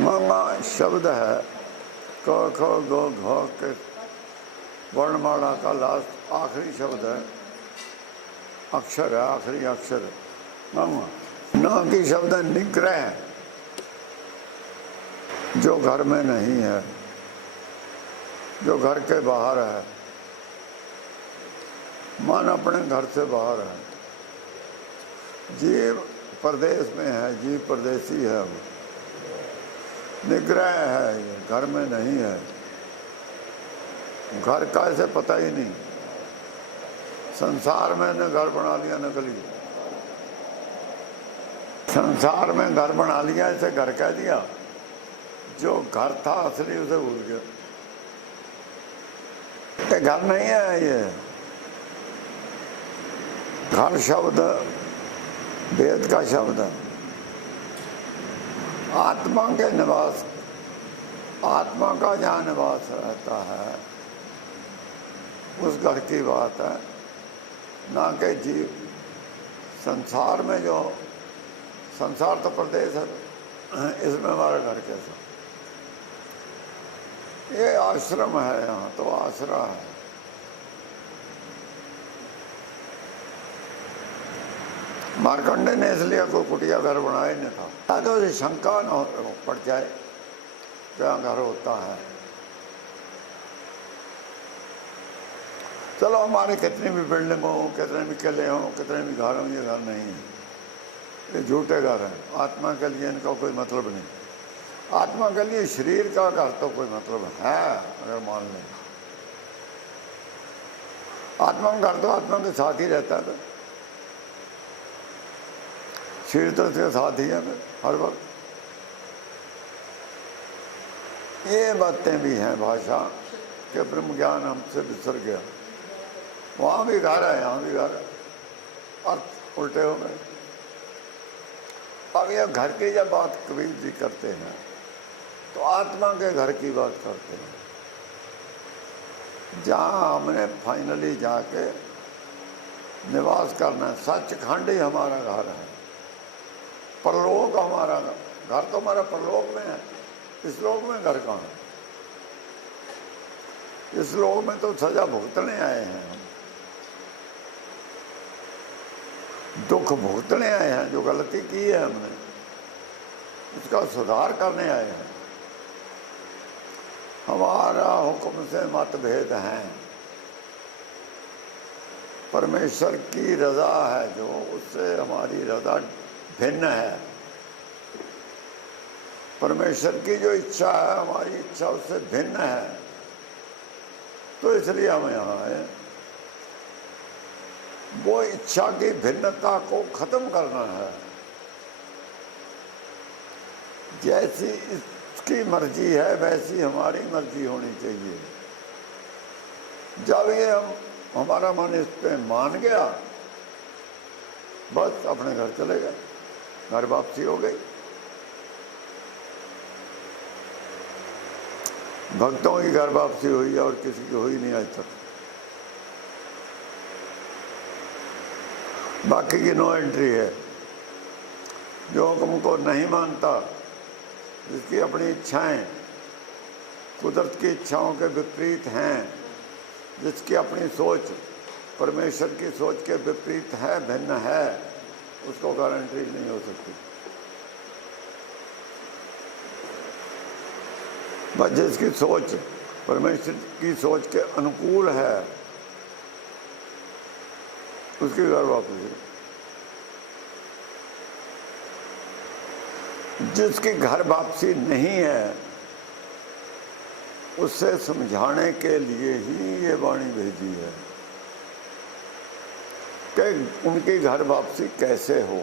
मामा शब्द है क ख ग घ के वर्णमाला का लास्ट आखिरी शब्द है, अक्षर है, आखिरी अक्षर है। मामा न की शब्द है निग्रह, जो घर में नहीं है, जो घर के बाहर है। मन अपने घर से बाहर है, जीव परदेश में है, जीव परदेसी है, वो निग्रह है, ये घर में नहीं है। घर का ऐसे पता ही नहीं, संसार में ने घर बना लिया नकली, संसार में घर बना लिया, इसे घर कह दिया। जो घर था असली उसे भूल गया। ये घर नहीं है, ये घर शब्द वेद का शब्द है। आत्मा के निवास, आत्मा का जहाँ निवास रहता है उस घर की बात है, ना कि जीव। संसार में जो संसार तो प्रदेश है, इसमें हमारा घर कैसा? ये आश्रम है, यहाँ तो आसरा है। मार्कंडे ने इसलिए कोई कुटिया घर बनाया नहीं था ताकि उसे शंका न पड़ जाए क्या घर होता है। चलो हमारे कितनी भी बिल्डिंग हो, कितने भी किले हों, कितने भी घर हों, ये घर नहीं है, ये झूठे घर हैं। आत्मा के लिए इनका कोई मतलब नहीं। आत्मा के लिए शरीर का घर तो कोई मतलब है, अगर मान लें आत्मा का घर तो आत्मा के साथ ही रहता है, शरीर तो उसके साथ ही है हर वक्त। ये बातें भी हैं भाषा के ब्रह्म ज्ञान हमसे बिसर गया। वहाँ भी घर है, यहाँ भी घर है, अर्थ उल्टे हो गए। अब यह घर की जब बात कबीर जी करते हैं तो आत्मा के घर की बात करते हैं, जहाँ हमने फाइनली जाके निवास करना है। सचखंड ही हमारा घर है, परलोक हमारा घर तो हमारा परलोक में है। इस लोक में घर कहाँ है? इस लोक में तो सजा भुगतने आए हैं हम, दुख भुगतने आए हैं। जो गलती की है हमने उसका सुधार करने आए हैं। हमारा हुक्म से मतभेद है, परमेश्वर की रजा है जो, उससे हमारी रजा भिन्न है। परमेश्वर की जो इच्छा है हमारी इच्छा उससे भिन्न है, तो इसलिए हम यहाँ आए। वो इच्छा की भिन्नता को खत्म करना है। जैसी इसकी मर्जी है वैसी हमारी मर्जी होनी चाहिए। जब ये हमारा मन इस पे मान गया, बस अपने घर चले गए, घर वापसी हो गई। भक्तों की घर वापसी हुई और किसी की हुई नहीं आज तक। बाकी की नो एंट्री है। जो हुक्म को नहीं मानता, जिसकी अपनी इच्छाएं कुदरत की इच्छाओं के विपरीत हैं, जिसकी अपनी सोच परमेश्वर की सोच के विपरीत है, भिन्न है, उसको घर एंट्री नहीं हो सकती। बस जिसकी सोच परमेश्वर की सोच के अनुकूल है उसकी घर वापसी। जिसकी घर वापसी नहीं है उससे समझाने के लिए ही ये वाणी भेजी है कि उनकी घर वापसी कैसे हो।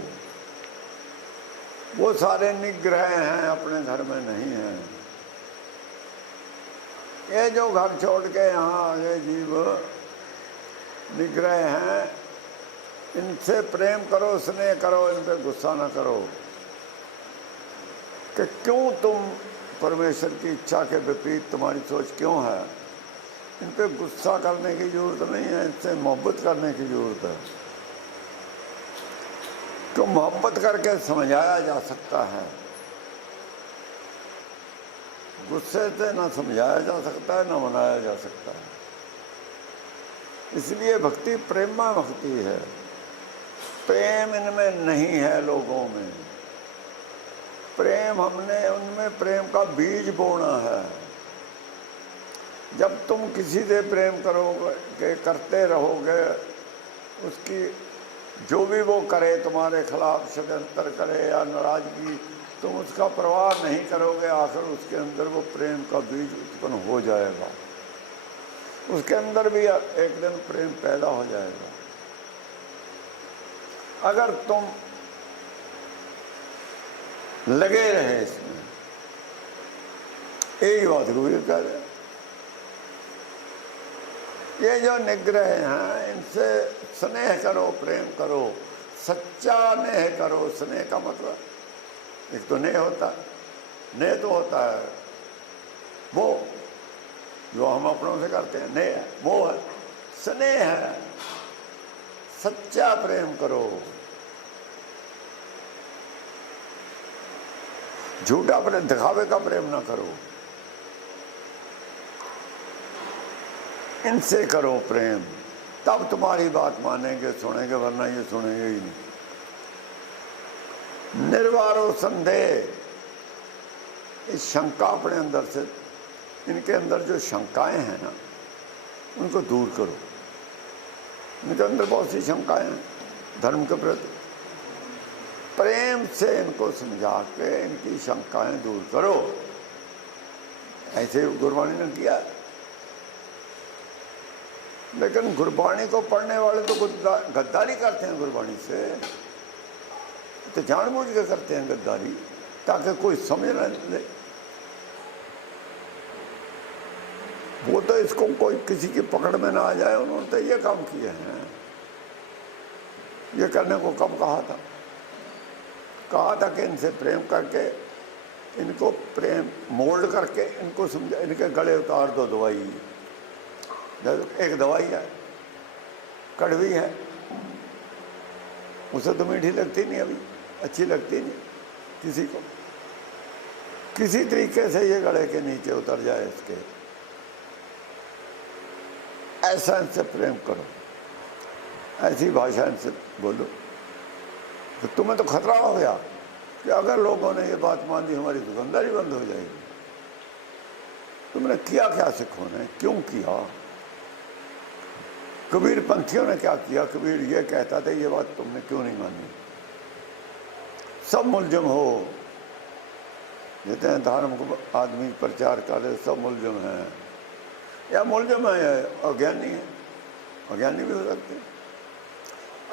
वो सारे निग्रह हैं, अपने घर में नहीं हैं। ये जो घर छोड़ के यहाँ आगे जीव निग्रह हैं, इनसे प्रेम करो, स्नेह करो, इन पे गुस्सा ना करो कि क्यों तुम परमेश्वर की इच्छा के विपरीत तुम्हारी सोच क्यों है। इन पे गुस्सा करने की जरूरत नहीं है, इनसे मोहब्बत करने की जरूरत है। तो मोहब्बत करके समझाया जा सकता है। गुस्से से ना समझाया जा सकता है, ना मनाया जा सकता है। इसलिए भक्ति प्रेमा भक्ति है। प्रेम इनमें नहीं है लोगों में। प्रेम हमने उनमें प्रेम का बीज बोना है। जब तुम किसी से प्रेम करोगे, करते रहोगे, उसकी जो भी वो करे, तुम्हारे खिलाफ षड्यंत्र करे या नाराजगी, तुम उसका प्रवाह नहीं करोगे, आखिर उसके अंदर वो प्रेम का बीज उत्पन्न हो जाएगा। उसके अंदर भी एक दिन प्रेम पैदा हो जाएगा। अगर तुम लगे रहे इसमें, यही बात गुरु कह रहे। ये जो निग्रह हैं, इनसे स्नेह करो, प्रेम करो, सच्चा नेह करो। स्नेह का मतलब एक तो नेह होता है, नेह तो होता है वो जो हम अपनों से करते हैं, नेह वो है। स्नेह है, सच्चा प्रेम करो, झूठा प्रेम, दिखावे का प्रेम ना करो। इनसे करो प्रेम, तब तुम्हारी बात मानेंगे, सुनेंगे, वरना ये सुनेंगे ही नहीं। निर्वारो संदेह, इस शंका अपने अंदर से, इनके अंदर जो शंकाएं हैं ना, उनको दूर करो। इनके अंदर बहुत सी शंकाएं हैं धर्म के प्रति। प्रेम से इनको समझा के इनकी शंकाएं दूर करो। ऐसे गुरबाणी ने किया। लेकिन गुरबाणी को पढ़ने वाले तो गद्दारी करते हैं गुरबाणी से, तो जानबूझ के करते हैं गद्दारी, ताकि कोई समझ न ले। वो तो इसको कोई किसी की पकड़ में ना आ जाए, उन्होंने तो ये काम किए हैं। ये करने को कब कहा था? कहा था कि इनसे प्रेम करके, इनको प्रेम मोल्ड करके इनको समझा, इनके गले उतार दो दवाई। एक दवाई है, कड़वी है, उसे तो मीठी लगती नहीं, अभी अच्छी लगती नहीं किसी को। किसी तरीके से ये गले के नीचे उतर जाए इसके, ऐसा इनसे प्रेम करो, ऐसी भाषा इनसे बोलो। तो तुम्हें तो खतरा हो गया कि अगर लोगों ने ये बात मान ली, हमारी दुकानदारी बंद हो जाएगी। तुमने किया क्या सिखों ने, क्यों किया? कबीर पंथियों ने क्या किया? कबीर ये कहता था, ये बात तुमने क्यों नहीं मानी? सब मुलजम हो, कहते हैं धर्म को आदमी प्रचार करे, सब मुलजम हैं। या मुलजम है या अज्ञानी है, अज्ञानी भी हो सकते हैं।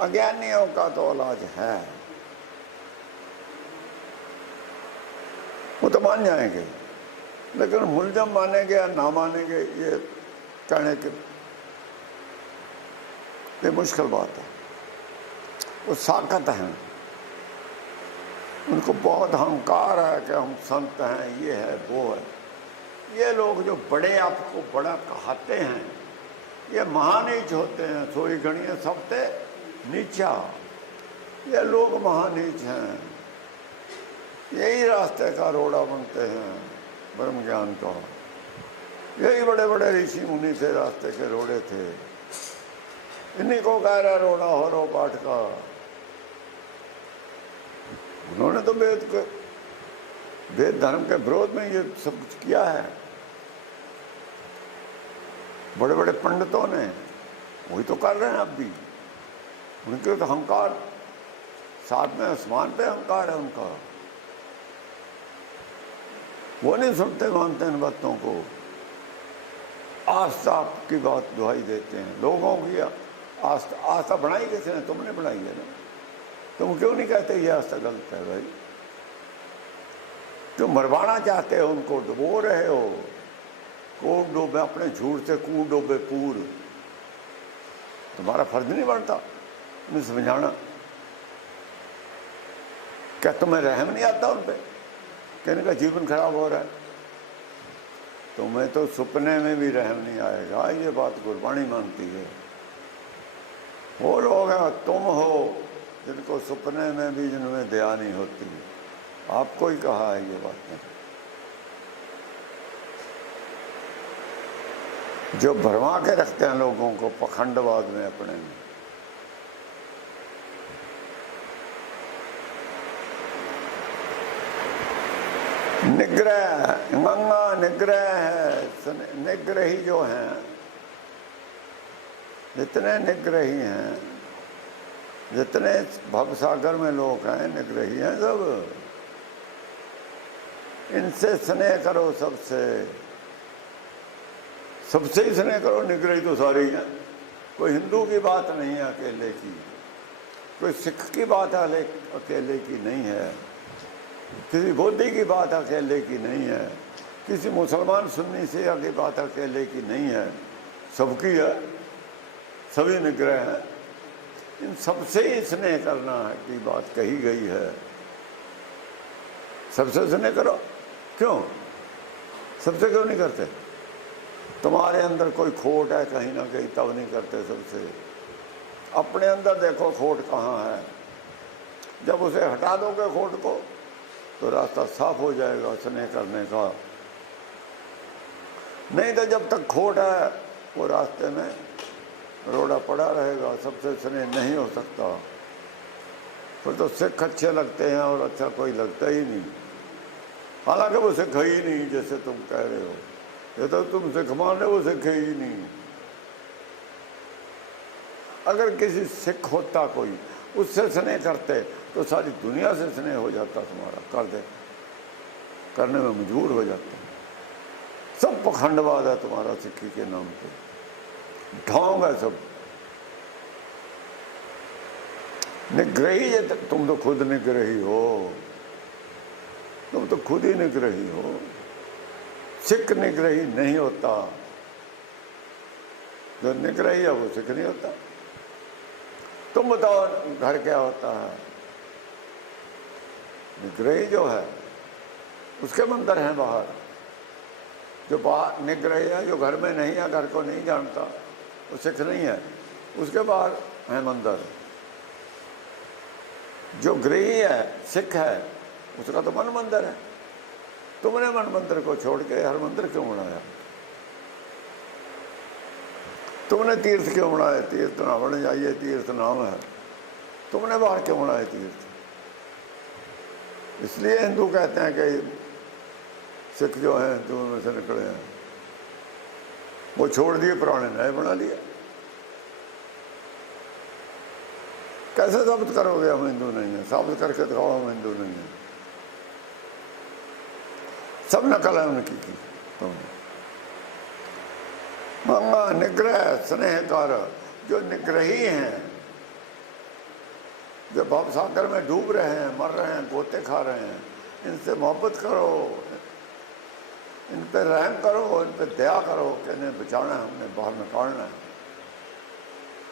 अज्ञानियों का तो इलाज है, वो तो मान जाएंगे। लेकिन मुलजम मानेंगे या ना मानेंगे, ये कहने के ये मुश्किल बात है। वो साकत हैं, उनको बहुत अहंकार है कि हम संत हैं, ये है वो है। ये लोग जो बड़े आपको बड़ा कहते हैं, ये महानीच होते हैं। सोई गणिये सबसे नीचा, ये लोग महानीच हैं। यही रास्ते का रोड़ा बनते हैं ब्रह्म ज्ञान का। यही बड़े बड़े ऋषि मुनि थे, रास्ते के रोड़े थे। इन्हीं को कह रहा रोड़ा हो रो पाठ का। उन्होंने तो वेद धर्म के विरोध में ये सब कुछ किया है। बड़े बड़े पंडितों ने वही तो कर रहे हैं अब भी। उनके तो अहंकार, साथ में आसमान पे अहंकार है उनका। वो नहीं सुनते मानते इन बातों को, आस्था की बात दुहाई देते हैं। लोगों की आस्था बनाई किसने? तुमने बनाई है ना। तुम क्यों नहीं कहते ये आस्था गलत है भाई? तुम मरवाना चाहते हो उनको, डुबो रहे हो। कूद डूबे, अपने झूठ से कूद डूबे पूर। तुम्हारा फर्ज नहीं बनता उन्हें समझाना? क्या तुम्हें रहम नहीं आता उन पर कि इनका जीवन खराब हो रहा है? तुम्हें तो सपने में भी रहम नहीं आएगा। ये बात गुरबाणी मानती है। वो लोग हैं, तुम हो जिनको सपने में भी जिनमें दया नहीं होती। आपको ही कहा है ये बात नहीं। जो भरमा के रखते हैं लोगों को पखंडवाद में अपने में। निग्रह, गंगा निग्रह है। निग्रही जो हैं, जितने निग्रही हैं, जितने भवसागर में लोग हैं, निग्रही हैं सब। इनसे स्नेह करो, सबसे सबसे ही स्नेह करो। निग्रही तो सारे ही हैं, कोई हिंदू की बात नहीं है अकेले की, कोई सिख की बात अकेले की नहीं है, किसी बौद्धी की बात अकेले की नहीं है, किसी मुसलमान सुन्नी शिया की बात अकेले की नहीं है, सबकी है, सभी निग्रह हैं। इन सबसे ही स्नेह करना है की बात कही गई है। सबसे स्नेह करो। क्यों? सबसे क्यों नहीं करते? तुम्हारे अंदर कोई खोट है कहीं ना कहीं, तब नहीं करते सबसे। अपने अंदर देखो खोट कहाँ है, जब उसे हटा दोगे खोट को तो रास्ता साफ हो जाएगा स्नेह करने का। नहीं तो जब तक खोट है वो रास्ते में रोड़ा पड़ा रहेगा, सबसे स्नेह नहीं हो सकता। फिर तो सिख अच्छे लगते हैं और अच्छा कोई लगता ही नहीं, हालांकि वो सिख ही नहीं जैसे तुम कह रहे हो। ये तो तुम सिख मान रहे हो, वो सिख ही नहीं। अगर किसी सिख होता कोई, उससे स्नेह करते तो सारी दुनिया से स्नेह हो जाता तुम्हारा, कर दे, करने में मजबूर हो जाता। सब पखंडवाद है तुम्हारा सिक्की के नाम पे, ढोंग है सब। निग्रही है, तुम तो खुद निग्रही हो, तुम तो खुद ही निग्रही हो। सिख निग्रही नहीं होता, जो निग्रही है वो सिख नहीं होता। तुम बताओ घर क्या होता है? निग्रही जो है उसके मंदिर हैं बाहर, जो बाहर निग्रही है, जो घर में नहीं है, घर को नहीं जानता, वो सिख नहीं है, उसके बाहर है मंदिर। जो गृही है, सिख है, उसका तो मन मंदिर है। तुमने मन मंदिर को छोड़ के हर मंदिर क्यों बनाया? तुमने तीर्थ क्यों बनाए? तीर्थ ना बन जाइए, तीर्थ नाम है, तुमने बाहर क्यों बनाए तीर्थ? इसलिए हिंदू कहते हैं कि सिख जो हैं हिंदुओं में से निकले हैं, वो छोड़ दिए, पुराने नए बना लिए। कैसे साबित करोगे हम हिंदू नहीं है? साबित करके दिखाओ हम हिंदू नहीं है। सब नकल है उनकी की। मंगा निग्रह स्नेह कर, जो निग्रही हैं, जो भवसागर में डूब रहे हैं, मर रहे हैं, गोते खा रहे हैं, इनसे मोहब्बत करो, इन पे रहम करो, इन पे दया करो कि इन्हें बचाना है, हमने बाहर निकालना है।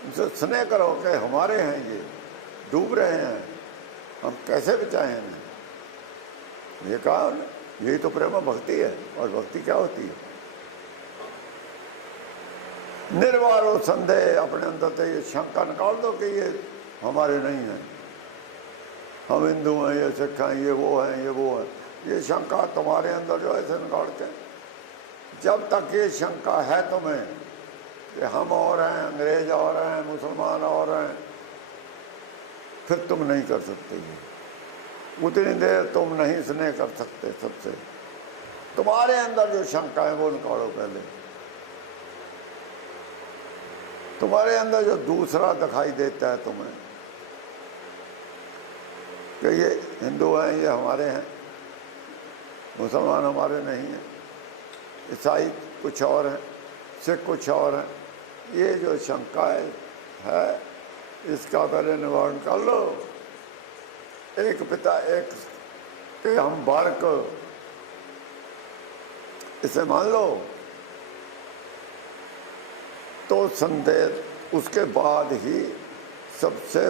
इनसे स्नेह करो कि हमारे हैं, ये डूब रहे हैं, हम कैसे बचाएं इन्हें। ये कहा, यही तो प्रेम भक्ति है। और भक्ति क्या होती है? निर्वारो संदेह, अपने अंदर से ये शंका निकाल दो कि ये हमारे नहीं है, हम हिंदू हैं, ये सिख हैं, ये वो हैं, ये वो है। ये शंका तुम्हारे अंदर जो ऐसे निकाल के, जब तक ये शंका है तुम्हें कि हम और हैं, अंग्रेज और हैं, मुसलमान और हैं, फिर तुम नहीं कर सकते। ये उतनी देर तुम नहीं स्नेह कर सकते सबसे। तुम्हारे अंदर जो शंका है वो निकालो पहले। तुम्हारे अंदर जो दूसरा दिखाई देता है तुम्हें कि ये हिंदू हैं, ये हमारे हैं, मुसलमान हमारे नहीं हैं, ईसाई कुछ और हैं, सिख कुछ और हैं, ये जो शंका है इसका पहले निवारण कर लो। एक पिता एक के हम बालक, इसे मान लो तो संदेह, उसके बाद ही सबसे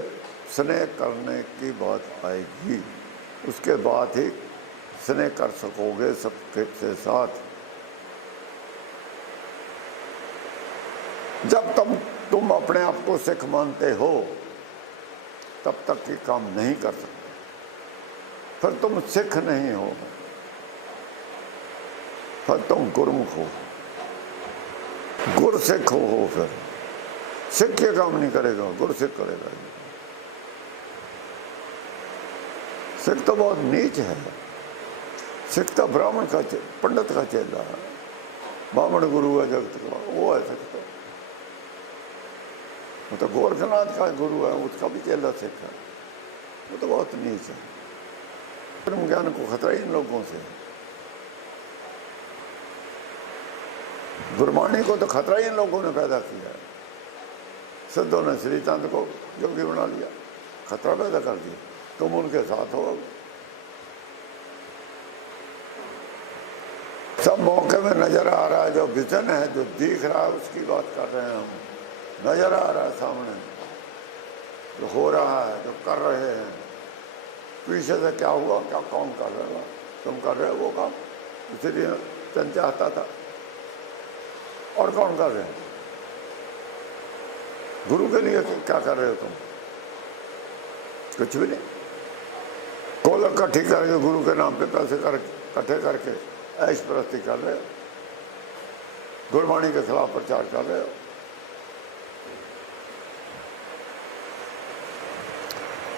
स्नेह करने की बात आएगी, उसके बाद ही स्नेह कर सकोगे सबके साथ। जब तुम अपने आप को सिख मानते हो तब तक ये काम नहीं कर सकते, फिर तुम सिख नहीं हो, फिर तुम गुरुमुख हो। गुर सिख हो, फिर सिख ये काम नहीं करेगा, गुर सिख करेगा। सिख तो बहुत नीच है। सिख तो ब्राह्मण का पंडित का चेला है, ब्राह्मण गुरु है जगत का, वो है सिख। वो तो गोरखनाथ का गुरु है, उसका भी चेला सिख है। वो तो बहुत नीच है। ब्रह्म ज्ञान को खतरा ही इन लोगों से। गुरबाणी को तो खतरा ही इन लोगों ने पैदा किया है। सिद्धों ने श्रीचंद को योगी बना लिया, खतरा पैदा कर दिया। तुम उनके साथ हो। सब मौके में नजर आ रहा है, जो विजन है, जो दिख रहा है, उसकी बात कर रहे हैं हम। नजर आ रहा है सामने जो हो रहा है, जो कर रहे हैं। पीछे से क्या हुआ, क्या कौन कर रहा है, तुम कर रहे हो वो काम, इसीलिए चंद चाहता था। और कौन कर रहे हैं? गुरु के लिए क्या कर रहे हो तुम? कुछ भी नहीं। कोल इकट्ठी करके गुरु के नाम पे पैसे इकट्ठे करके ऐश प्रस्ती कर रहे हो, गुरबाणी के खिलाफ प्रचार कर रहे हो।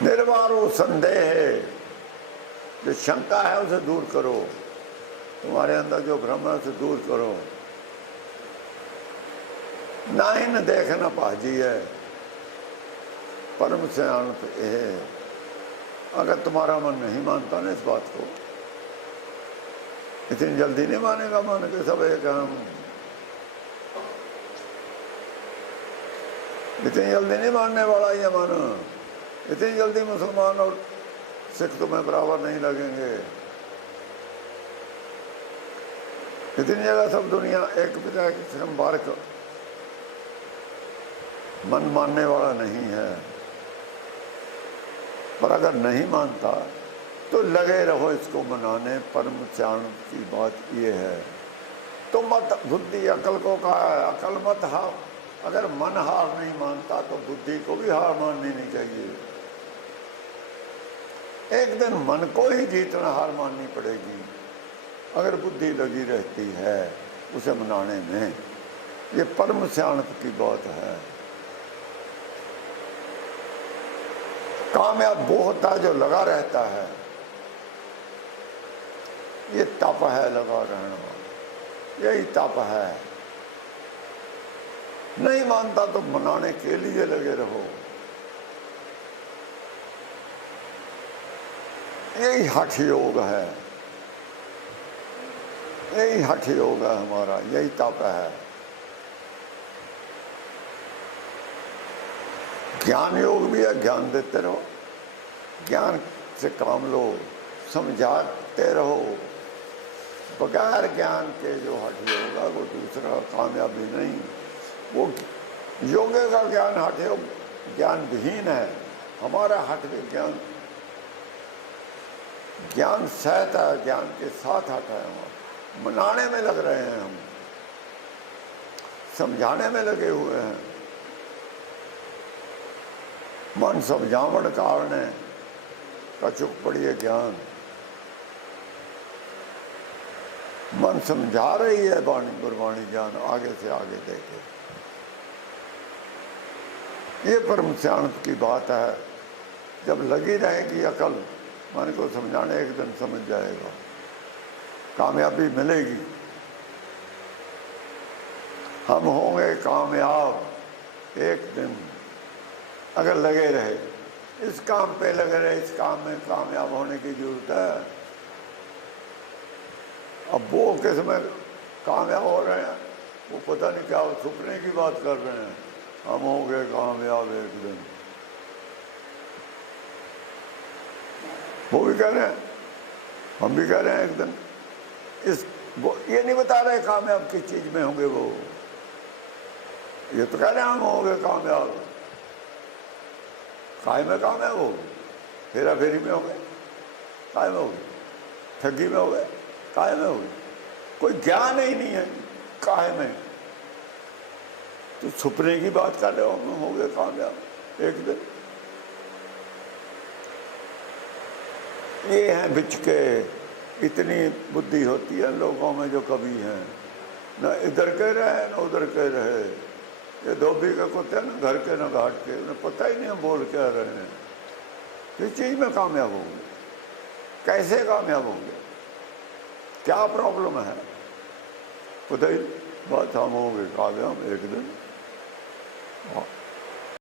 निर्वारो संदेह है, जो शंका है उसे दूर करो, तुम्हारे अंदर जो भ्रम है उसे दूर करो। ना ही न देखना पाजी है, परम से आनंद है। अगर तुम्हारा मन नहीं मानता ना इस बात को, इतनी जल्दी नहीं मानेगा मन के सब एक हम। इतनी जल्दी नहीं मानने वाला ये मन। इतनी जल्दी मुसलमान और सिख तुम्हें बराबर नहीं लगेंगे। इतनी जगह सब दुनिया एक पिता के संपर्क मन मानने वाला नहीं है। पर अगर नहीं मानता तो लगे रहो इसको मनाने। परम चाण की बात ये है, तो मत बुद्धि अकल को कहा है, अकल मत हार। अगर मन हार नहीं मानता तो बुद्धि को भी हार माननी नहीं चाहिए। एक दिन मन को ही जीतना हार माननी पड़ेगी। अगर बुद्धि लगी रहती है उसे मनाने में, ये परम सियाणप की बात है। कामयाब वो होता है जो लगा रहता है। ये तप है, लगा रहना, यही तप है। नहीं मानता तो मनाने के लिए लगे रहो। यही हठ योग है, यही हठ योग है हमारा, यही तप है। ज्ञान योग भी है, ज्ञान देते रहो, ज्ञान से काम लो, समझाते रहो। बगैर ज्ञान के जो हठ योग है वो दूसरा कामयाबी नहीं। वो योगे का ज्ञान हठ योग ज्ञान विहीन है। हमारा हठ विज्ञान ज्ञान सहित है, ज्ञान के साथ हट है। हम मनाने में लग रहे हैं, हम समझाने में लगे हुए हैं। मन समझावण कारण कचुक पड़ी है ज्ञान। मन समझा रही है वाणी गुरबाणी ज्ञान आगे से आगे देके। ये परम सियाणप की बात है। जब लगी रहेगी अकल, मन को समझाने, एक दिन समझ जाएगा, कामयाबी मिलेगी। हम होंगे कामयाब एक दिन अगर लगे रहे। इस काम पे लगे रहे, इस काम में कामयाब होने की जरूरत है। अब वो किसमें कामयाब हो रहे हैं वो पता नहीं क्या छुपने की बात कर रहे हैं। हम होंगे कामयाब एक दिन, वो भी कह रहे हैं, हम भी कह रहे हैं एक दिन। इस वो ये नहीं बता रहे कामयाब किस चीज में होंगे। वो ये तो कह रहे हैं हम होंगे कामयाब। काय में कामयाब हो गए? हेरा फेरी में हो गए, काय में हो गए? ठगी में हो गए, काय में हो गए? कोई ज्ञान ही नहीं है काय में। तो छुपने की बात कर रहे हो, हम हो गए कामयाब एक दिन। ये हैं बिच के। इतनी बुद्धि होती है लोगों में जो कभी हैं। ना इधर कह रहे ना उधर कह रहे। ये धोबी के कुत्ते ना घर के ना घाट के, उन्हें पता ही नहीं हम बोल क्या रहे हैं। किस चीज़ में कामयाब होंगे, कैसे कामयाब होंगे, क्या प्रॉब्लम है? पता ही बात हम होंगे कामयाब एक दिन। हाँ।